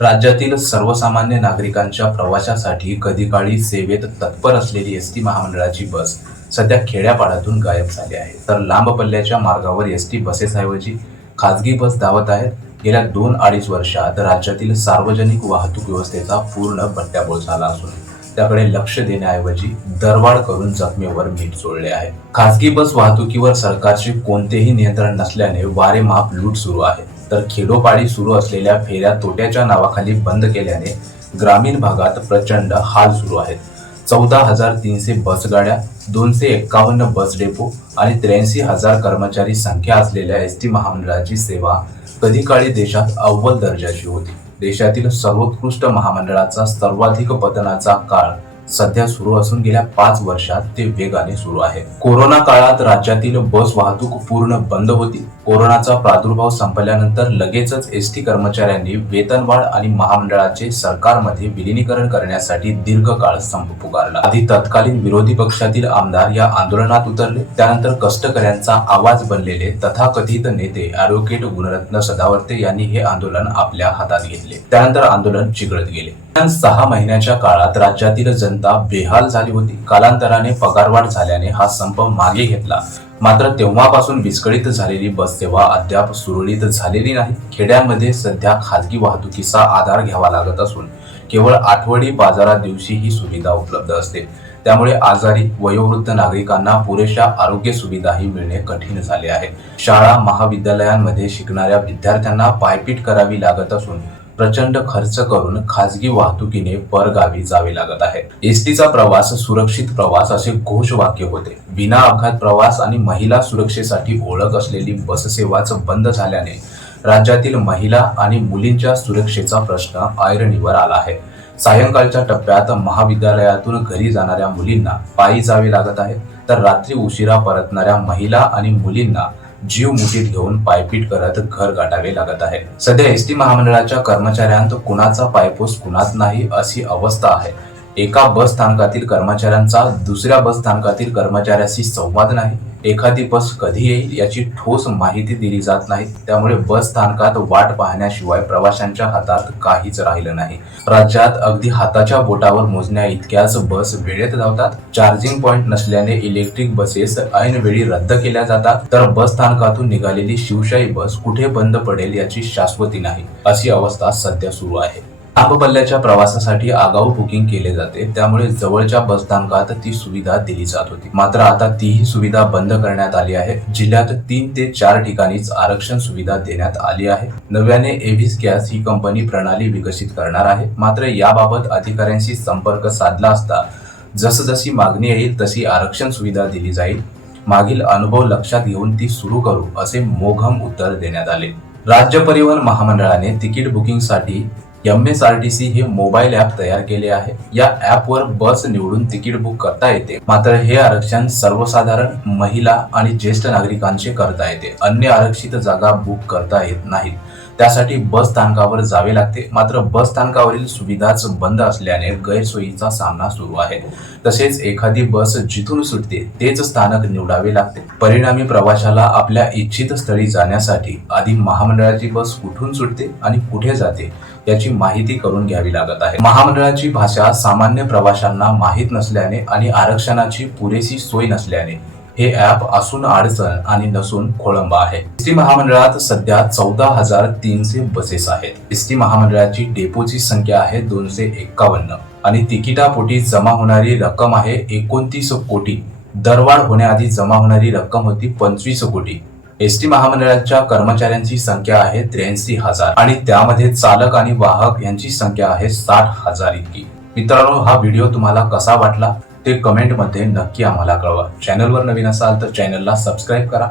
राज्यातील सर्वसामान्य नागरिकांच्या प्रवाशासाठी कधी काळी सेवेत तत्पर असलेली एस टी महामंडळाची बस सध्या खेड्यापाड्यातून गायब झाली आहे. तर लांब पल्ल्याच्या मार्गावर एस टी बसेसऐवजी खाजगी बस धावत आहेत. गेल्या दोन अडीच वर्षात राज्यातील सार्वजनिक वाहतूक व्यवस्थेचा पूर्ण बट्ट्याबोळ झाला असून त्याकडे लक्ष देण्याऐवजी दरवाढ करून जखमेवर मीठ चोळले आहे. खासगी बस वाहतुकीवर सरकारचे कोणतेही नियंत्रण नसल्याने वारेमाप लूट सुरू आहे. तर खेडोपाडी सुरू असलेल्या फेऱ्या तोट्याच्या नावाखाली बंद केल्याने ग्रामीण भागात प्रचंड हाल सुरू आहेत. चौदा हजार तीनशे बसगाड्या दोनशे एक्कावन्न बस डेपो आणि त्र्याऐंशी हजार कर्मचारी संख्या असलेल्या एस टी महामंडळाची सेवा कधी काळी देशात अव्वल दर्जाची होती. देशातील सर्वोत्कृष्ट महामंडळाचा सर्वाधिक पतनाचा काळ सध्या सुरू असून गेल्या पाच वर्षात ते वेगाने सुरू आहे. कोरोना काळात राज्यातील बस वाहतूक पूर्ण बंद होती. कोरोनाचा प्रादुर्भाव संपल्यानंतर लगेचच एस टी कर्मचाऱ्यांनी वेतनवाढ आणि महामंडळाचे सरकारमध्ये विलिनीकरण करण्यासाठी दीर्घकाळ संप पुकारला. आधी तत्कालीन विरोधी पक्षातील आमदार या आंदोलनात उतरले. त्यानंतर कष्टकऱ्यांचा आवाज बनलेले तथाकथित नेते ॲडव्होकेट गुणरत्न सदावर्ते यांनी हे आंदोलन आपल्या हातात घेतले. त्यानंतर आंदोलन चिघळत गेले. सहा महिन्याच्या काळात राज्यातील जनता बेहाल झाली होती. कालांतराने पगारवाढ झाल्याने हा संप मागे घेतला. मात्र तेव्हापासून विस्कळीत झालेली बस सेवा अद्याप सुरळीत झालेली नाही. खेड्यांमध्ये सध्या खाजगी वाहतुकीचा आधार घ्यावा लागत असून केवळ आठवडी बाजारात दिवशी ही सुविधा उपलब्ध असते. त्यामुळे आजारी वयोवृद्ध नागरिकांना पुरेशा आरोग्य सुविधाही मिळणे कठीण झाले आहे. शाळा महाविद्यालयांमध्ये शिकणाऱ्या विद्यार्थ्यांना पायपीट करावी लागत असून प्रचंड खर्च करून खाजगी वाहतुकीने परगावी जावे लागत आहे. एसटीचा प्रवास सुरक्षित प्रवास असे घोषवाक्य होते. विना अपघात प्रवास आणि महिला सुरक्षेसाठी ओळख असलेली बससेवाच बंद झाल्याने राज्यातील महिला आणि मुलींच्या सुरक्षेचा प्रश्न ऐरणीवर आला आहे. सायंकाळच्या टप्प्यात महाविद्यालयातून घरी जाणाऱ्या मुलींना पायी जावे लागत आहे. तर रात्री उशिरा परतणाऱ्या महिला आणि मुलींना जीव मुठीत घेऊन पायपीट करत घर गाठावे लागत आहे. सध्या एस टी महामंडळाच्या कर्मचाऱ्यांत कुणाचा पायपोस कुणात नाही अशी अवस्था आहे. एका बस स्थानकातील कर्मचाऱ्यांचा दुसऱ्या बस स्थानकातील कर्मचाऱ्याशी संवाद नाही. एखादी बस कधी येईल याची ठोस माहिती दिली जात नाही. त्यामुळे बस स्थानकात वाट पाहण्याशिवाय प्रवाशांच्या हातात काहीच राहिलं नाही. राज्यात अगदी हाताच्या बोटावर मोजण्या इतक्याच बस वेळेत धावतात. चार्जिंग पॉइंट नसल्याने इलेक्ट्रिक बसेस ऐनवेळी रद्द केल्या जातात. तर बस स्थानकातून निघालेली शिवशाही बस कुठे बंद पडेल याची शाश्वती नाही. अशी अवस्था सध्या सुरू आहे. लांब प्रवासासाठी आगाऊ बुकिंग केले जाते. त्यामुळे जवळच्या बसस्थानकात ती सुविधा दिली जात होती. मात्र आता तीही सुविधा बंद करण्यात आली आहे. जिल्ह्यात तीन ते चार ठिकाणीच आरक्षण सुविधा देण्यात आली आहे. नव्याने एव्हिस गॅस ही कंपनी प्रणाली विकसित करणार आहे. मात्र याबाबत अधिकाऱ्यांशी संपर्क साधला असता जसजशी मागणी येईल तशी आरक्षण सुविधा दिली जाईल. मागील अनुभव लक्षात घेऊन ती सुरू करू असे मोघम उत्तर देण्यात आले. राज्य परिवहन महामंडळाने तिकीट बुकिंगसाठी M S R T C हे मोबाईल ऍप तयार केले आहे. या ऍपवर बस निवडून तिकीट बुक करता येते. मात्र हे आरक्षण सर्वसाधारण महिला आणि ज्येष्ठ नागरिकांचे करता येते. अन्य आरक्षित जागा बुक करता येत नाहीत. त्यासाठी बस स्थानकावर जावे लागते. मात्र बस स्थानकावरील सुविधाच बंद असल्याने गैरसोयीचा सामना सुरू आहे. तसेच एखादी बस जिथून सुटते तेच स्थानक निवडावे लागते. परिणामी प्रवाशाला आपल्या इच्छित स्थळी जाण्यासाठी आधी महामंडळाची बस कुठून सुटते आणि कुठे जाते याची माहिती करून घ्यावी लागत आहे. महामंडळाची भाषा सामान्य प्रवाशांना माहीत नसल्याने आणि आरक्षणाची पुरेशी सोय नसल्याने हे ऍप असून अडचण आणि नसून खोळंबा आहे. एसटी महामंडळात सध्या चौदा हजार तीनशे बसेस आहेत. एसटी महामंडळाची डेपोची संख्या आहे दोनशे एक्कावन्न आणि तिकिटापोटी जमा होणारी रक्कम आहे एकोणतीस कोटी. दरवाढ होण्याआधी जमा होणारी रक्कम होती पंचवीस कोटी. एसटी महामंडळाच्या कर्मचाऱ्यांची संख्या आहे त्र्याऐंशी हजार आणि त्यामध्ये चालक आणि वाहक यांची संख्या आहे साठ हजार इतकी. मित्रांनो हा व्हिडिओ तुम्हाला कसा वाटला ते कमेंटमध्ये नक्की आम्हाला कळवा. चॅनलवर नवीन असाल तर चॅनलला सबस्क्राईब करा.